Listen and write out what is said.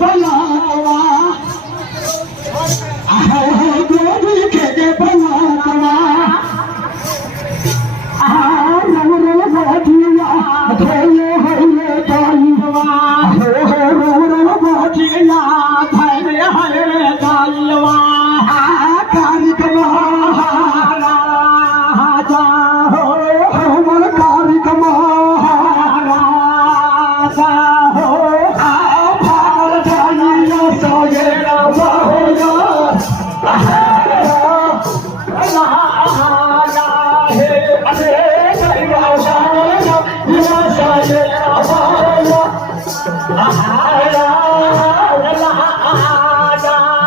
बनावा गोदी के बनावा रो बाजिया धोले हरे दाइवा रो बाजिया धरे हरे दाइवा कारिक महाराजा हो हमर कारिक महाराजा हो भागल जाइया सगेरा बहुया Ah,